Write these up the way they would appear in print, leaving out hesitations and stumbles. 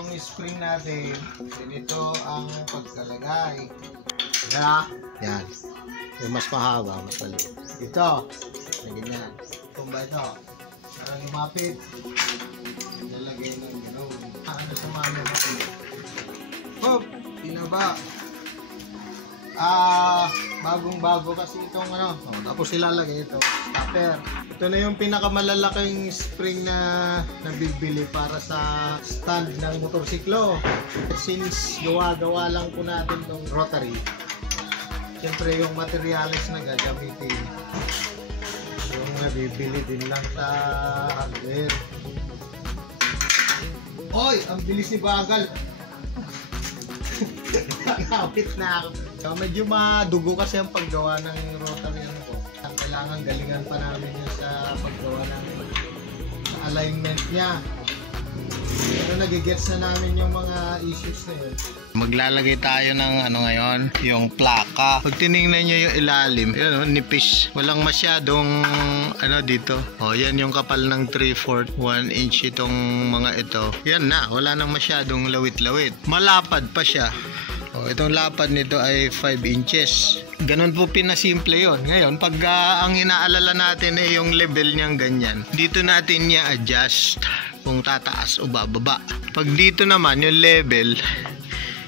yung spring natin, ganito ang pagkalagay. Na, yan. Yung mas mahaba, mas maliit. Ito, na ganyan. Kung ba ito, para lumapit, nalagay ng gano'n. Ano sa mga natin? Hop! Tinaba. Bagong-bago kasi itong ano. Tapos ilalagay ito. Stopper. Ito na yung pinakamalalaking spring na nabibili para sa stand ng motorsiklo. Since gawa-gawa lang po natin itong rotary, siyempre yung materials na gagamitin yung nabibili din lang sa hardware. Hoy! Ang bilis ni Bagal! Nakawit na ako. So, medyo madugo kasi ang paggawa ng rotary ano ko. Kailangan galingan pa namin yun sa paggawa ng alignment niya. Pero nagigets na namin yung mga issues na yun. Maglalagay tayo ng ano ngayon, yung plaka. Pag tinignan nyo yung ilalim, yun, nipis. Walang masyadong ano dito. O, yan yung kapal ng 3/4, 1 inch itong mga ito. Yan na, wala nang masyadong lawit-lawit. Malapad pa siya. O, itong lapad nito ay 5 inches. Ganun po pinasimple yon. Ngayon, pag ang inaalala natin ay yung level niyang ganyan, dito natin niya adjust kung tataas o bababa. Pag dito naman yung level,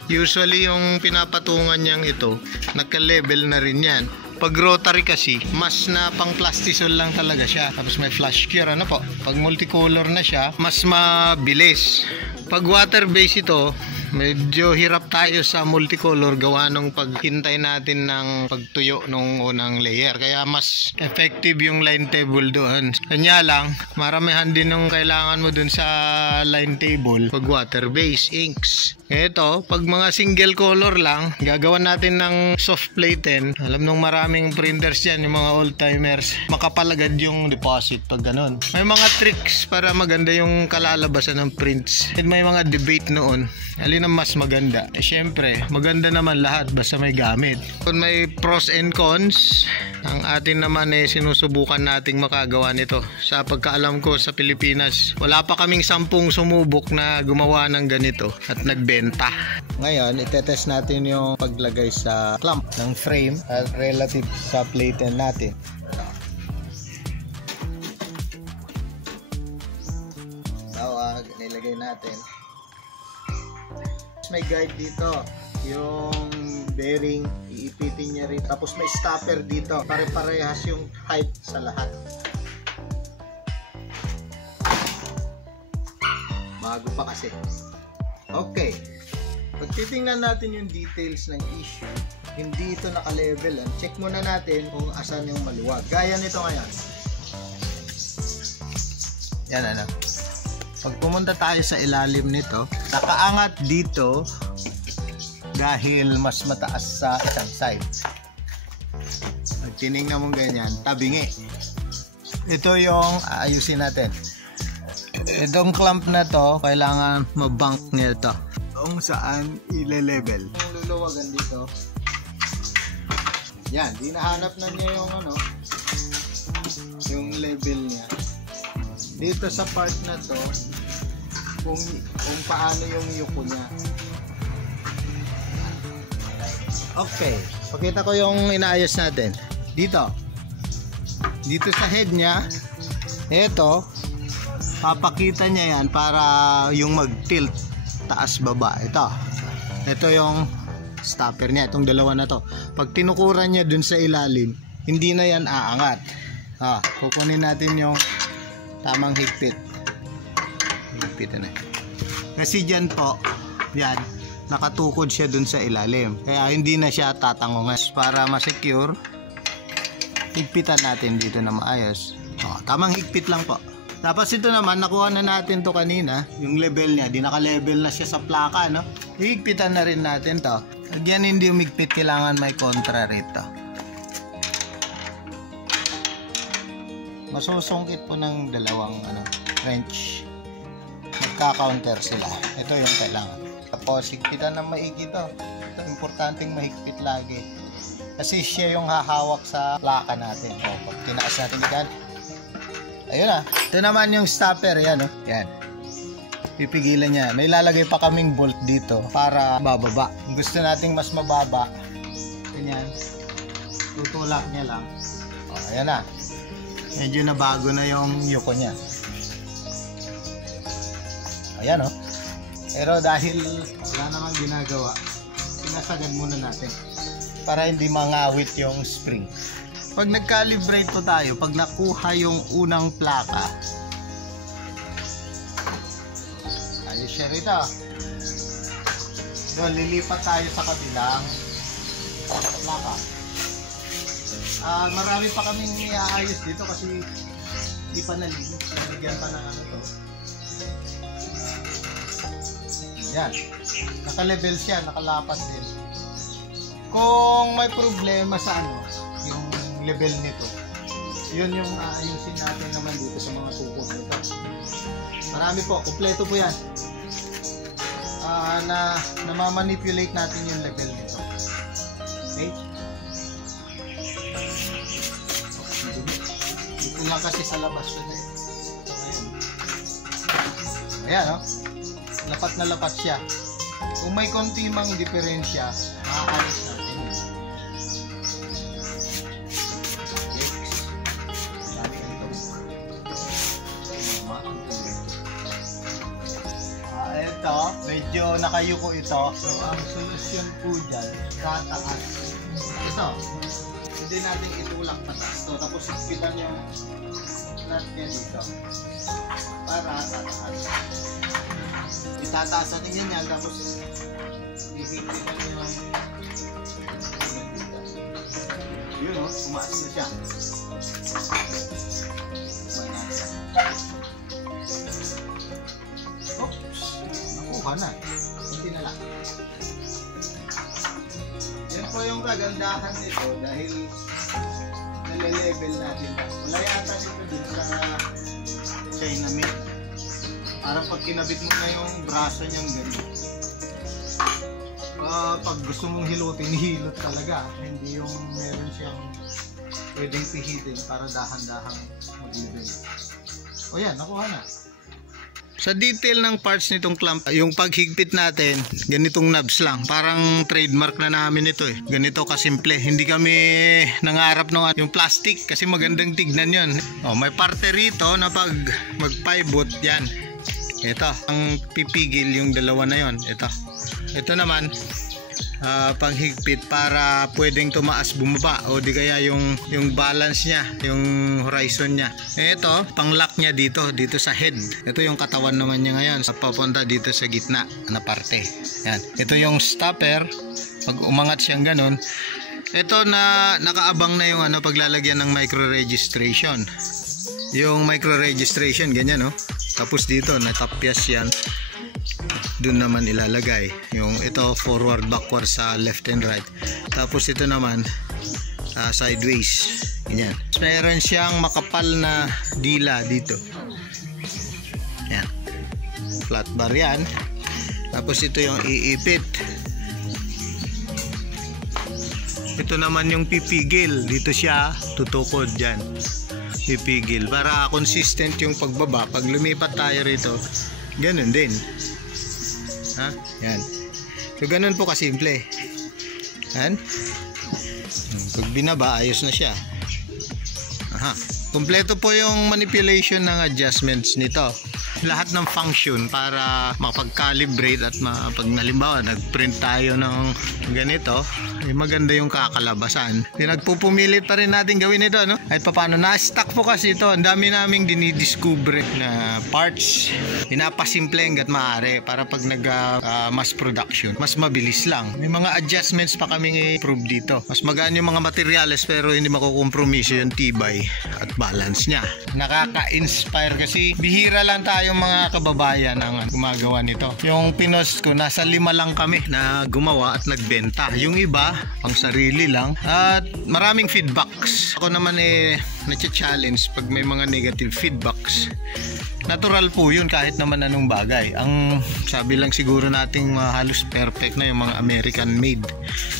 usually yung pinapatungan niyang ito, nagka-level na rin yan. Pag rotary kasi, mas na pang plastisol lang talaga siya. Tapos may flash cure, ano po. Pag multicolor na siya, mas mabilis. Pag water base ito, medyo hirap tayo sa multicolor gawa nung paghintay natin ng pagtuyo nung unang layer. Kaya mas effective yung line table doon. Kanya lang, maramihan din yung kailangan mo dun sa line table pag water base inks. Ito, pag mga single color lang, gagawan natin ng soft play 10. Alam nung maraming printers dyan, yung mga old timers, makapalagad yung deposit pag ganun. May mga tricks para maganda yung kalalabasan ng prints. At may mga debate noon, alin ang mas maganda? Syempre, maganda naman lahat basta may gamit. Kung may pros and cons, ang atin naman ay sinusubukan nating makagawa nito. Sa pagkaalam ko sa Pilipinas, wala pa kaming 10 sumubok na gumawa ng ganito at nagbenta. Ngayon, itetest natin yung paglagay sa clamp ng frame at relative sa plate natin. Tawag, nilagay natin. May guide dito, yung bearing, iipitin niya rin. Tapos may stopper dito, pare-parehas yung height sa lahat. Bago pa kasi. Okay, pag titingnan natin yung details ng issue, hindi ito naka-level. Check muna natin kung asan yung maluwag. Gaya nito ngayon. Yan ano. Pag pumunta tayo sa ilalim nito, nakaangat dito dahil mas mataas sa isang side. Pag tinignan mong ganyan, tabingi. Ito yung aayusin natin. Itong clamp na to, kailangan mabank niya ito. Kung saan ile-level. Yung luluwagan dito, yan, di nahanap na niya yung ano, yung level niya. Dito sa part na to, kung paano yung yuko niya. Okay, pakita ko yung inaayos natin. Dito sa head niya, ito, papakita niya yan para yung mag-tilt taas baba. Ito yung stopper niya, itong dalawa na to. Pag tinukuran niya dun sa ilalim, hindi na yan aangat. Kukunin natin yung tamang higpit. Higpitan na. Kasi dyan po, yan, nakatukod siya dun sa ilalim. Kaya hindi na siya tatangongas. Para ma-secure, higpitan natin dito na maayos. Tamang higpit lang po. Tapos ito naman, nakuha na natin to kanina. Yung level niya, di naka-level na siya sa plaka, no? Higpitan na rin natin to. Again, hindi umigpit, kailangan may kontra rito. Masusungkit po ng dalawang wrench. Magka-counter sila. Ito yung kailangan. Tapos higpitan ng maigi to. Ito, importanteng mahigpit lagi. Kasi siya yung hahawak sa plaka natin. Pag tinaas natin agad, ayun na. Ito naman yung stopper. Yan, oh. Yan. pipigilan niya. May lalagay pa kaming bolt dito para bababa. Kung gusto nating mas mababa, ganyan, tutulak niya lang. O, ayan na. Medyo nabago na yung yuko niya. Ayan o. Pero dahil wala namang ginagawa, sinasagad muna natin para hindi mangawit yung spring. Pag nag-calibrate po tayo, pag nakuha yung unang plaka, ayos siya rito. Doon, lilipat tayo sa kabilang plaka. Marami pa kaming iaayos dito kasi hindi pa nalinis. Nalagyan pa ng ano to. Yan. Naka-level siya, nakalapat din. Kung may problema sa ano, yung level nito, yun yung aayusin natin naman dito sa mga tukod nito. Marami po, kumpleto po yan. Na namamanipulate natin yung level nito. Okay? Dito nga kasi sa labas yun eh. Ayan o. Lapat na lapat siya. Kung may konti mang diferensya, maaalis natin yun. Ito, medyo nakayuko ito. So, ang solusyon po dyan, tataas. Ito, hindi natin itulak pataas to. Tapos, ipitan yung nut niya dito. Para tataas. Itataas natin yan, tapos ipitan yung yun o, tumaas na siya. Oops, nakuha na. Kunti na lang. Yan po yung kagandahan nito dahil nale-level natin. Wala yata dito dun sa China made. Parang pag kinabit mo na yung braso niyang ganyan. Pag gusto mong hilutin, hilot talaga. Hindi yung meron siyang pwedeng pihitin para dahan-dahang mag-level. O yan, nakuha na. Sa detail ng parts nitong clamp, yung paghigpit natin, ganitong knobs lang. Parang trademark na namin ito eh. Ganito kasimple. Hindi kami nangarap ng yung plastic kasi magandang tignan yon. O, may parte rito na pag mag-pivot, yan. Ito, ang pipigil yung dalawa na yon. Ito naman, panghigpit para pwedeng tumaas bumaba o di kaya yung balance niya, yung horizon niya. Ito, pang-lock niya dito sa head. Ito yung katawan naman niya ngayon, papunta dito sa gitna na parte. Yan. Ito yung stopper. Pag umangat siyang ganun, ito na nakaabang na yung paglalagyan ng micro registration. Yung micro registration ganyan tapos dito natapyas yan. Doon naman ilalagay yung ito forward backward sa left and right. Tapos ito naman sideways. Ganyan. Meron siyang makapal na dila dito. Yan. Flat bar yan. Tapos ito yung iipit. Ito naman yung pipigil. Dito siya tutukod dyan. Pipigil. Para consistent yung pagbaba. Pag lumipat tayo rito, ganun din. Yan. So ganun po kasimple. Yan. Pag binaba, ayos na siya. Kompleto po yung manipulation ng adjustments nito. Lahat ng function para makapag-calibrate at pag nalimbawa nag-print tayo ng ganito, maganda yung kakalabasan. Pinagpupumilit pa rin natin gawin ito, Kahit paano, na-stack po kasi ito. Ang dami naming dinidiscover na parts. Pinapasimple hanggat maaari para pag nag-mass production, mas mabilis lang. May mga adjustments pa kaming i-prove dito. Mas magaan yung mga materials pero hindi makukompromiso yung tibay at balance niya. Nakaka-inspire kasi bihira lang tayo mga kababayan ang gumagawa nito. Yung pinost ko, nasa 5 lang kami na gumawa at nagbenta. Yung iba, pang sarili lang. At maraming feedbacks. Ako naman na-challenge pag may mga negative feedbacks. Natural po yun kahit naman anong bagay. Ang sabi lang siguro nating halos perfect na yung mga American made.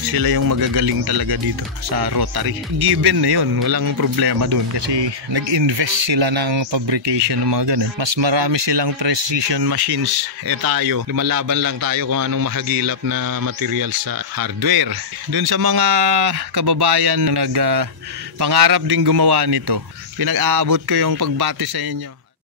Sila yung magagaling talaga dito sa Rotary. Given na yun, walang problema dun kasi nag-invest sila ng fabrication ng mga ganun. Mas marami silang precision machines. Tayo, lumalaban lang tayo kung anong mahagilap na material sa hardware. Dun sa mga kababayan na pangarap din gumawa nito, pinag-aabot ko yung pagbati sa inyo.